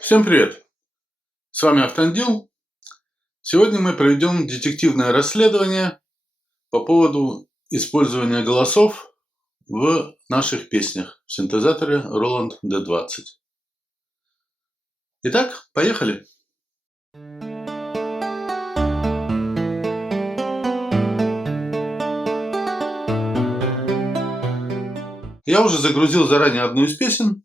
Всем привет! С вами Автандил. Сегодня мы проведем детективное расследование по поводу использования голосов в наших песнях в синтезаторе Roland D20. Итак, поехали! Я уже загрузил заранее одну из песен,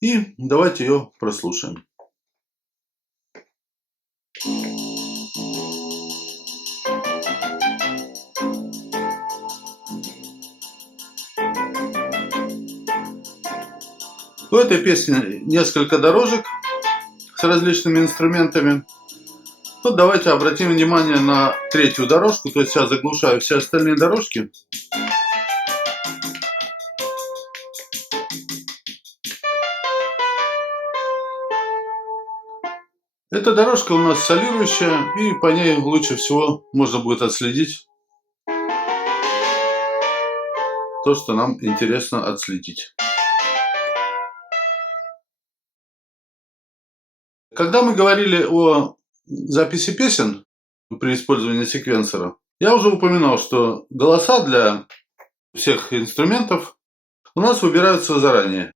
и давайте ее прослушаем. У этой песни несколько дорожек с различными инструментами. Вот давайте обратим внимание на третью дорожку, то есть я заглушаю все остальные дорожки. Эта дорожка у нас солирующая, и по ней лучше всего можно будет отследить то, что нам интересно отследить. Когда мы говорили о записи песен при использовании секвенсора, я уже упоминал, что голоса для всех инструментов у нас выбираются заранее.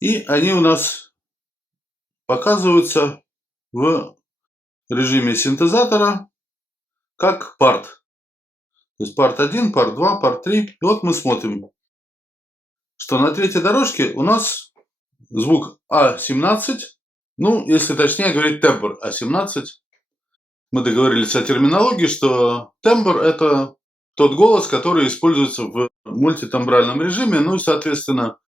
И они у нас показываются в режиме синтезатора как парт. То есть парт 1, парт 2, парт 3. И вот мы смотрим, что на третьей дорожке у нас звук А17, ну, если точнее говорить, тембр А17. Мы договорились о терминологии, что тембр – это тот голос, который используется в мультитембральном режиме. Ну и, соответственно,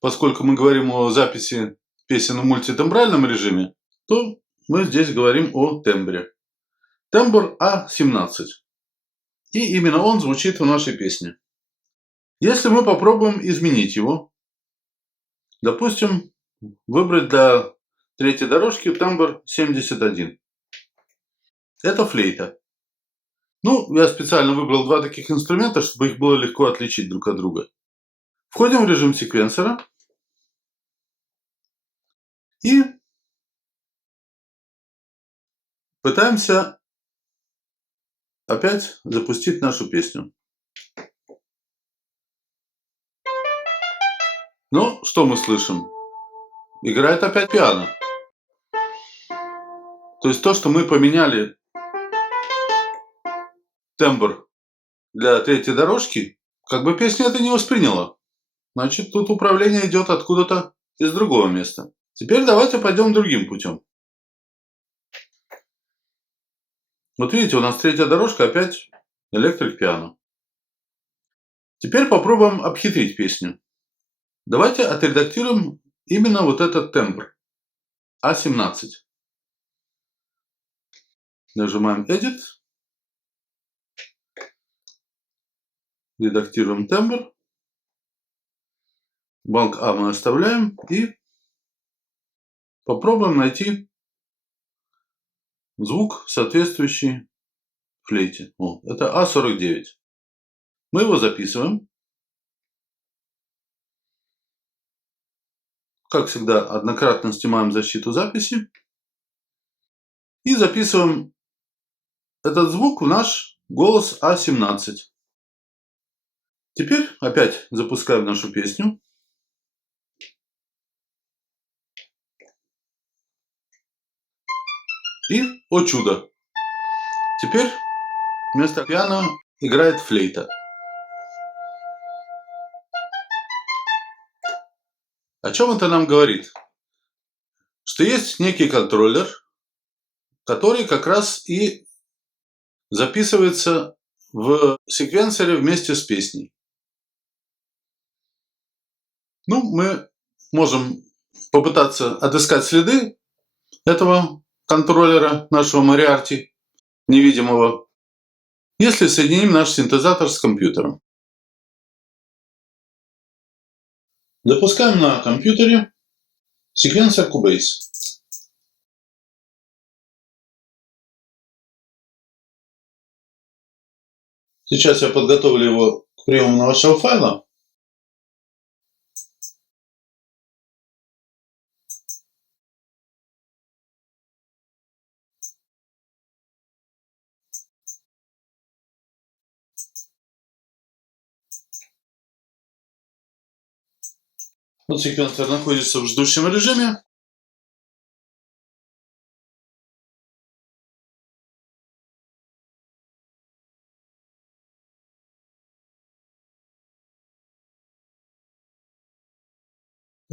поскольку мы говорим о записи песен в мультитембральном режиме, то мы здесь говорим о тембре. Тембр А17. И именно он звучит в нашей песне. Если мы попробуем изменить его, допустим, выбрать для третьей дорожки тембр 71. Это флейта. Ну, я специально выбрал два таких инструмента, чтобы их было легко отличить друг от друга. Входим в режим секвенсора и пытаемся опять запустить нашу песню. Но что мы слышим? Играет опять пиано. То есть то, что мы поменяли тембр для третьей дорожки, как бы песня это не восприняла. Значит, тут управление идет откуда-то из другого места. Теперь давайте пойдем другим путем. Вот видите, у нас третья дорожка опять электрик пиано. Теперь попробуем обхитрить песню. Давайте отредактируем именно вот этот тембр. А17. Нажимаем Edit. Редактируем тембр. Банк А мы оставляем и попробуем найти звук, соответствующий флейте. О, это А49. Мы его записываем. Как всегда, однократно снимаем защиту записи. И записываем этот звук в наш голос А17. Теперь опять запускаем нашу песню. И, о чудо, теперь вместо пиано играет флейта. О чем это нам говорит? Что есть некий контроллер, который как раз и записывается в секвенсоре вместе с песней. Ну, мы можем попытаться отыскать следы этого контроллера, нашего Moriarty невидимого, если соединим наш синтезатор с компьютером. Запускаем на компьютере секвенсор Cubase. Сейчас я подготовлю его к приему нашего файла. Вот секвенсор находится в ждущем режиме.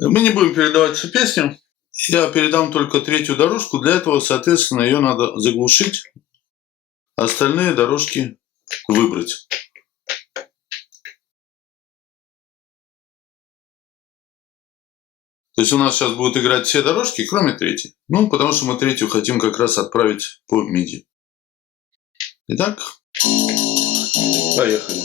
Мы не будем передавать всю песню. Я передам только третью дорожку. Для этого, соответственно, ее надо заглушить, а остальные дорожки выбрать. То есть у нас сейчас будут играть все дорожки, кроме третьей. Ну, потому что мы третью хотим как раз отправить по MIDI. Итак, поехали.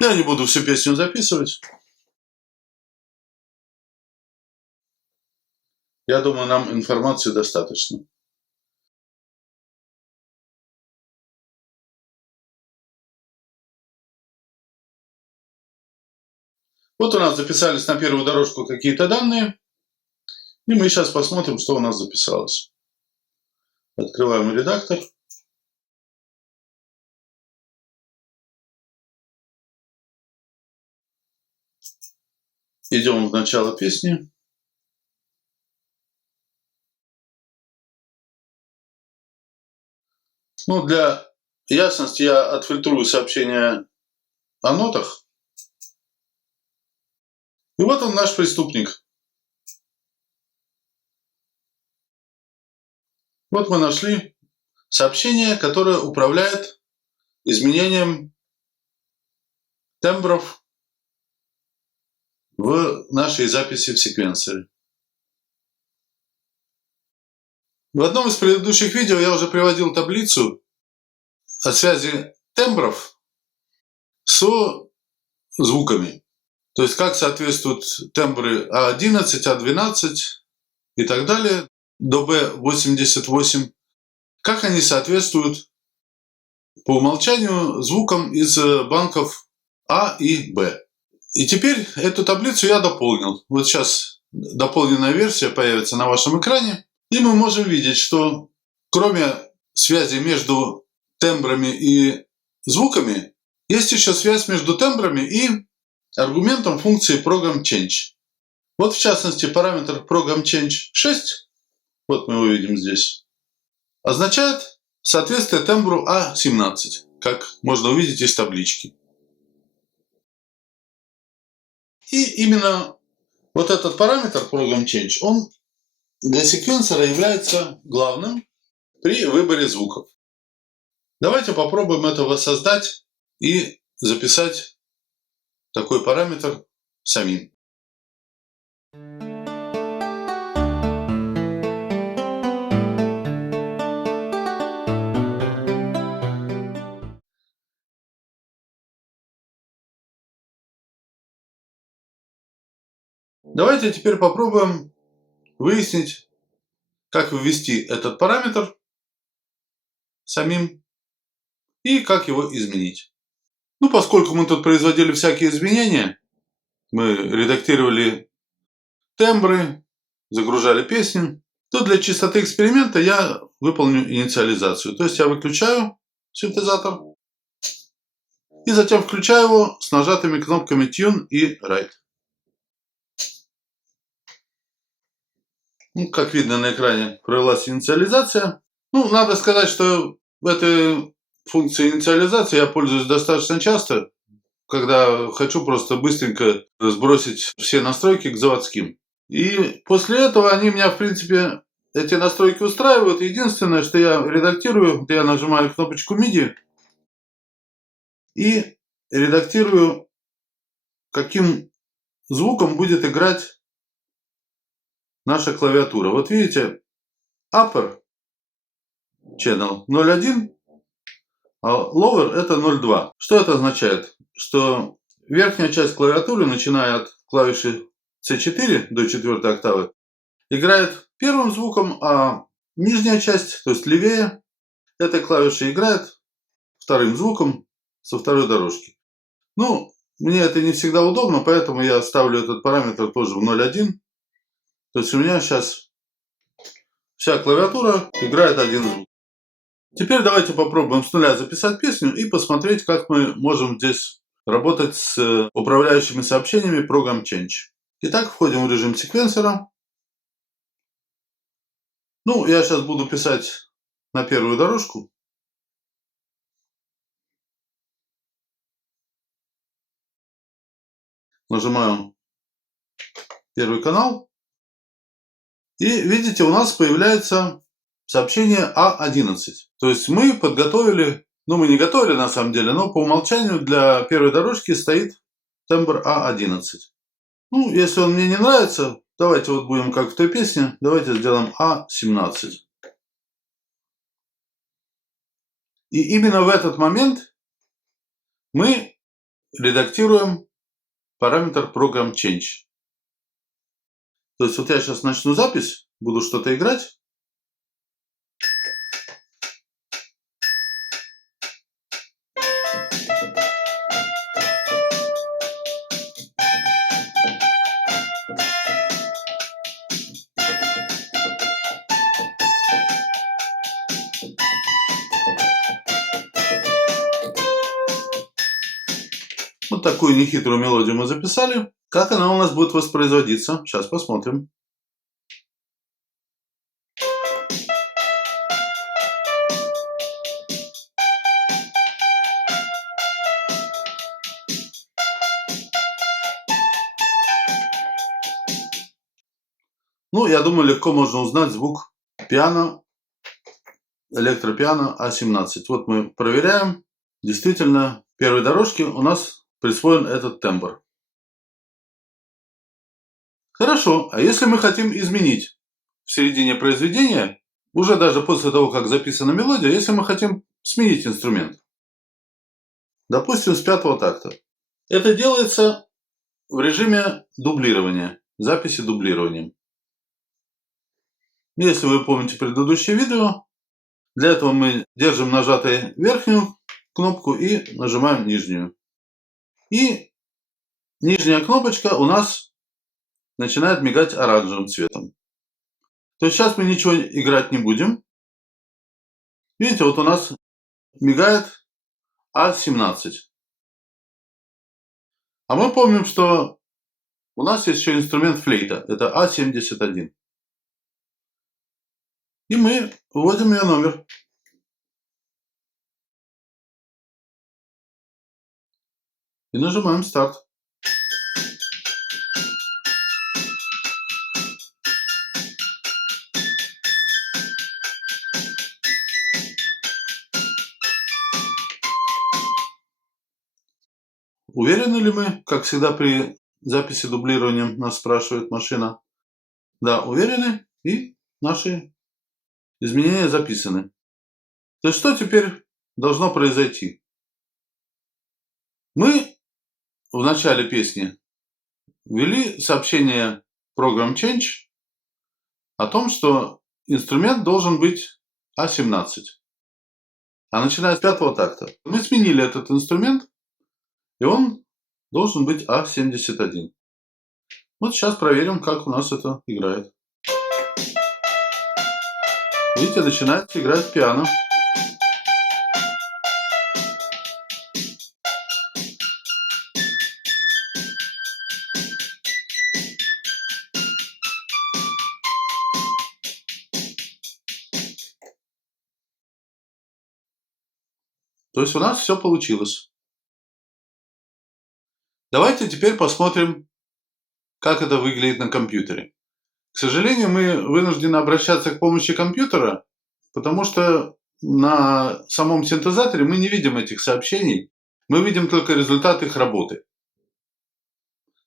Я не буду всю песню записывать. Я думаю, нам информации достаточно. Вот у нас записались на первую дорожку какие-то данные. И мы сейчас посмотрим, что у нас записалось. Открываем редактор. Идем в начало песни. Ну, для ясности я отфильтрую сообщения о нотах. И вот он, наш преступник. Вот мы нашли сообщение, которое управляет изменением тембров в нашей записи в секвенсоре. В одном из предыдущих видео я уже приводил таблицу о связи тембров с звуками. То есть как соответствуют тембры А11, А12 и так далее до Б88. Как они соответствуют по умолчанию звукам из банков А и Б. И теперь эту таблицу я дополнил. Вот сейчас дополненная версия появится на вашем экране. И мы можем видеть, что кроме связи между тембрами и звуками, есть еще связь между тембрами и аргументом функции ProgramChange. Вот в частности параметр ProgramChange 6, вот мы его видим здесь, означает соответствие тембру А17, как можно увидеть из таблички. И именно вот этот параметр ProgramChange, он для секвенсора является главным при выборе звуков. Давайте попробуем это воссоздать и записать такой параметр самим. Давайте теперь попробуем выяснить, как ввести этот параметр самим и как его изменить. Ну, поскольку мы тут производили всякие изменения, мы редактировали тембры, загружали песни, то для чистоты эксперимента я выполню инициализацию. То есть я выключаю синтезатор и затем включаю его с нажатыми кнопками Tune и Write. Ну, как видно на экране, провелась инициализация. Ну, надо сказать, что в этой функции инициализации я пользуюсь достаточно часто, когда хочу просто быстренько сбросить все настройки к заводским. И после этого они меня, в принципе, эти настройки устраивают. Единственное, что я редактирую, я нажимаю кнопочку MIDI и редактирую, каким звуком будет играть наша клавиатура. Вот видите, upper channel 0.1, а lower это 0.2. Что это означает? Что верхняя часть клавиатуры, начиная от клавиши C4 до 4 октавы, играет первым звуком, а нижняя часть, то есть левее этой клавиши, играет вторым звуком со второй дорожки. Ну, мне это не всегда удобно, поэтому я ставлю этот параметр тоже в 0.1. То есть у меня сейчас вся клавиатура играет один звук. Теперь давайте попробуем с нуля записать песню и посмотреть, как мы можем здесь работать с управляющими сообщениями Program Change. Итак, входим в режим секвенсора. Ну, я сейчас буду писать на первую дорожку. Нажимаю первый канал. И видите, у нас появляется сообщение А11. То есть мы подготовили, ну мы не готовили на самом деле, но по умолчанию для первой дорожки стоит тембр А11. Ну, если он мне не нравится, давайте вот будем как в той песне, давайте сделаем А17. И именно в этот момент мы редактируем параметр Program Change. То есть вот я сейчас начну запись, буду что-то играть. Вот такую нехитрую мелодию мы записали. Как она у нас будет воспроизводиться? Сейчас посмотрим. Ну, я думаю, легко можно узнать звук пиано, электропиано А17. Вот мы проверяем. Действительно, в первой дорожке у нас присвоен этот тембр. Хорошо, а если мы хотим изменить в середине произведения, уже даже после того, как записана мелодия, если мы хотим сменить инструмент, допустим, с пятого такта. Это делается в режиме дублирования, записи дублированием. Если вы помните предыдущее видео, для этого мы держим нажатой верхнюю кнопку и нажимаем нижнюю. И нижняя кнопочка у нас начинает мигать оранжевым цветом. То есть сейчас мы ничего играть не будем. Видите, вот у нас мигает А17. А мы помним, что у нас есть еще инструмент флейта. Это А71. И мы вводим ее номер. И нажимаем старт. Уверены ли мы, как всегда при записи дублированием нас спрашивает машина? Да, уверены. И наши изменения записаны. То есть что теперь должно произойти? Мы в начале песни ввели сообщение Program Change о том, что инструмент должен быть А17. А начиная с пятого такта мы сменили этот инструмент, и он должен быть А71. Вот сейчас проверим, как у нас это играет. Видите, начинает играть пиано. То есть у нас все получилось. Давайте теперь посмотрим, как это выглядит на компьютере. К сожалению, мы вынуждены обращаться к помощи компьютера, потому что на самом синтезаторе мы не видим этих сообщений, мы видим только результат их работы.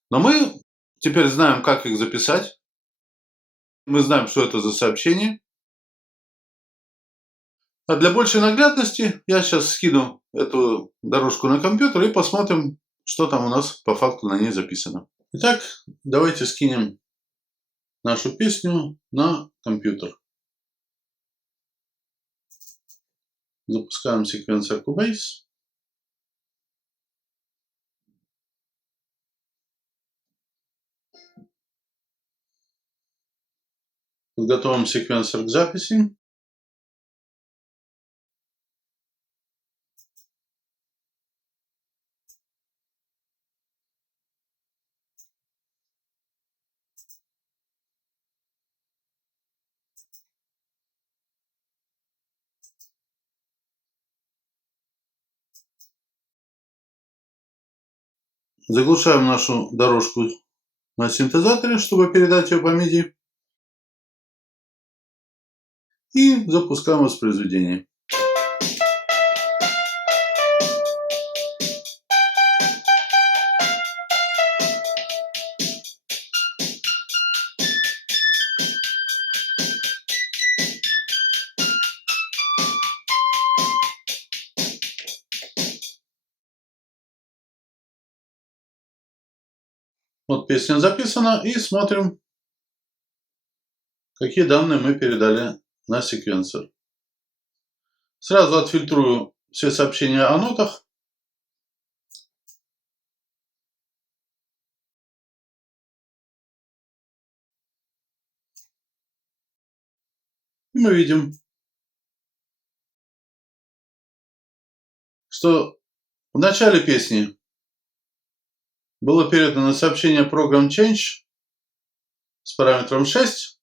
Но мы теперь знаем, как их записать. Мы знаем, что это за сообщение. А для большей наглядности я сейчас скину эту дорожку на компьютер и посмотрим, что там у нас по факту на ней записано. Итак, давайте скинем нашу песню на компьютер. Запускаем секвенсор Cubase. Подготовим секвенсор к записи. Заглушаем нашу дорожку на синтезаторе, чтобы передать ее по MIDI. И запускаем воспроизведение. Вот песня записана, и смотрим, какие данные мы передали на секвенсор. Сразу отфильтрую все сообщения о нотах. И мы видим, что в начале песни было передано сообщение Program Change с параметром 6,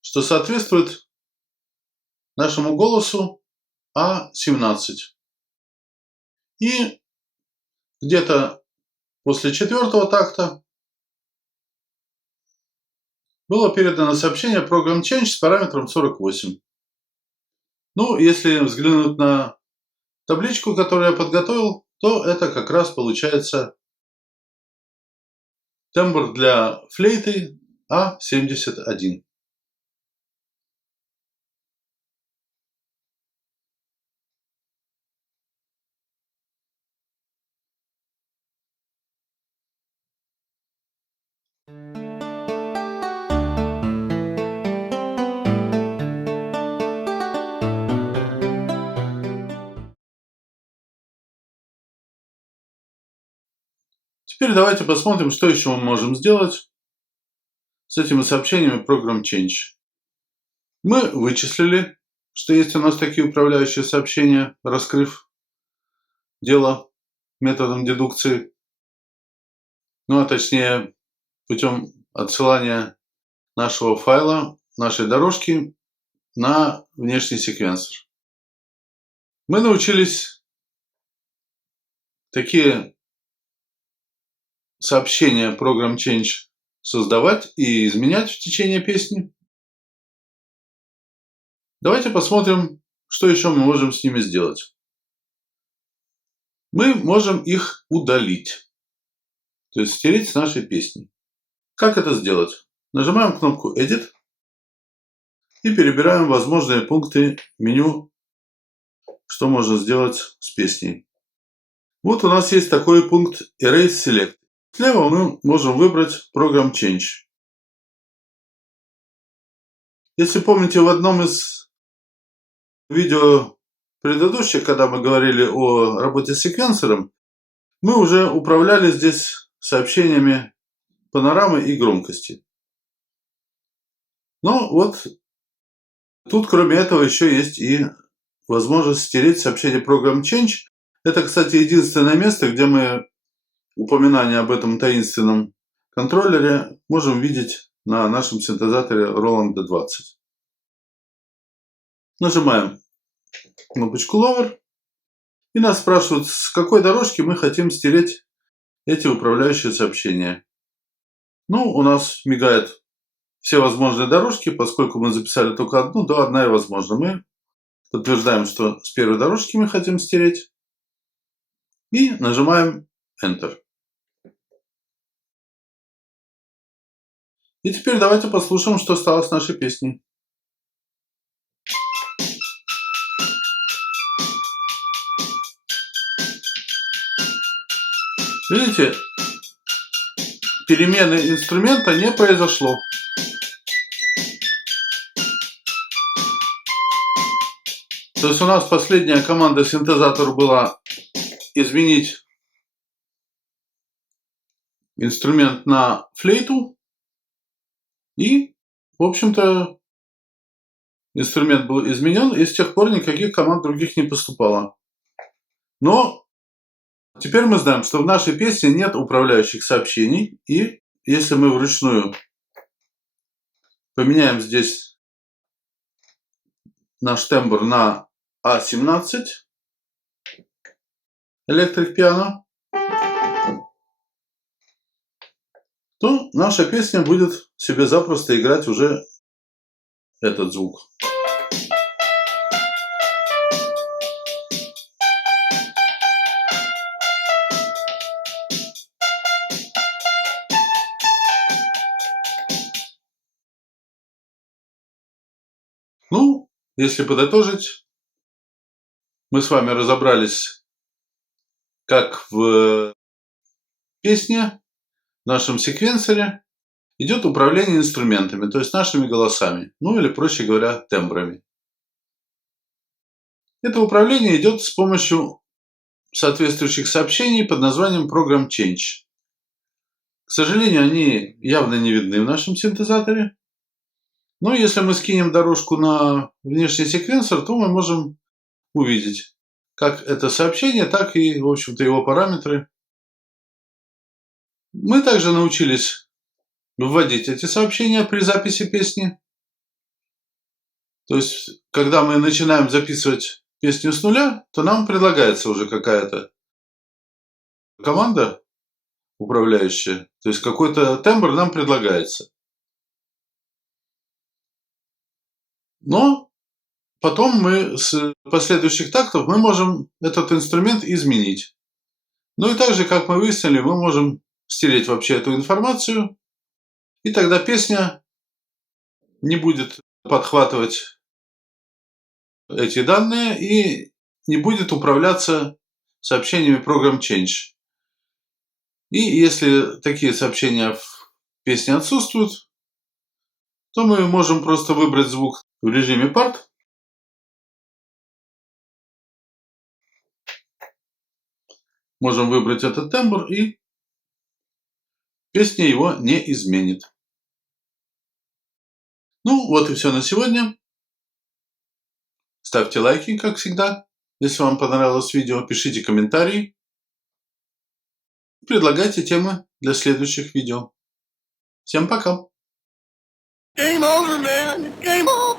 что соответствует нашему голосу А17. И где-то после 4-го такта было передано сообщение Program Change с параметром 48. Ну, если взглянуть на табличку, которую я подготовил, то это как раз получается тембр для флейты А71. Теперь давайте посмотрим, что еще мы можем сделать с этими сообщениями Program Change. Мы вычислили, что есть у нас такие управляющие сообщения, раскрыв дело методом дедукции, ну а точнее путем отсылания нашего файла, нашей дорожки на внешний секвенсор. Мы научились такие сообщения Program Change создавать и изменять в течение песни. Давайте посмотрим, что еще мы можем с ними сделать. Мы можем их удалить, то есть стереть с нашей песни. Как это сделать? Нажимаем кнопку Edit и перебираем возможные пункты меню, что можно сделать с песней. Вот у нас есть такой пункт Erase Select. Слева мы можем выбрать Program Change. Если помните, в одном из видео предыдущих, когда мы говорили о работе с секвенсором, мы уже управляли здесь сообщениями панорамы и громкости. Но вот тут, кроме этого, еще есть и возможность стереть сообщение Program Change. Это, кстати, единственное место, где мы упоминание об этом таинственном контроллере можем видеть на нашем синтезаторе Roland D20. Нажимаем кнопочку Lower, и нас спрашивают, с какой дорожки мы хотим стереть эти управляющие сообщения. Ну, у нас мигают все возможные дорожки, поскольку мы записали только одну, то одна и возможна. Мы подтверждаем, что с первой дорожки мы хотим стереть, и нажимаем Enter. И теперь давайте послушаем, что стало с нашей песней. Видите, перемены инструмента не произошло. То есть у нас последняя команда синтезатору была изменить инструмент на флейту. И, в общем-то, инструмент был изменен, и с тех пор никаких команд других не поступало. Но теперь мы знаем, что в нашей песне нет управляющих сообщений, и если мы вручную поменяем здесь наш тембр на А17, электрик пиано, то наша песня будет себе запросто играть уже этот звук. Ну, если подытожить, мы с вами разобрались, как в песне, в нашем секвенсоре, идет управление инструментами, то есть нашими голосами, ну или, проще говоря, тембрами. Это управление идет с помощью соответствующих сообщений под названием Program Change. К сожалению, они явно не видны в нашем синтезаторе. Но если мы скинем дорожку на внешний секвенсор, то мы можем увидеть как это сообщение, так и, в общем-то, его параметры. Мы также научились вводить эти сообщения при записи песни. То есть, когда мы начинаем записывать песню с нуля, то нам предлагается уже какая-то команда управляющая, то есть какой-то тембр нам предлагается. Но потом мы с последующих тактов мы можем этот инструмент изменить. Ну и также, как мы выяснили, мы можем стереть вообще эту информацию, и тогда песня не будет подхватывать эти данные и не будет управляться сообщениями Program Change. И если такие сообщения в песне отсутствуют, то мы можем просто выбрать звук в режиме Part. Можем выбрать этот тембр, и песня его не изменит. Ну, вот и все на сегодня. Ставьте лайки, как всегда, если вам понравилось видео. Пишите комментарии. Предлагайте темы для следующих видео. Всем пока! Game over, man. Game over.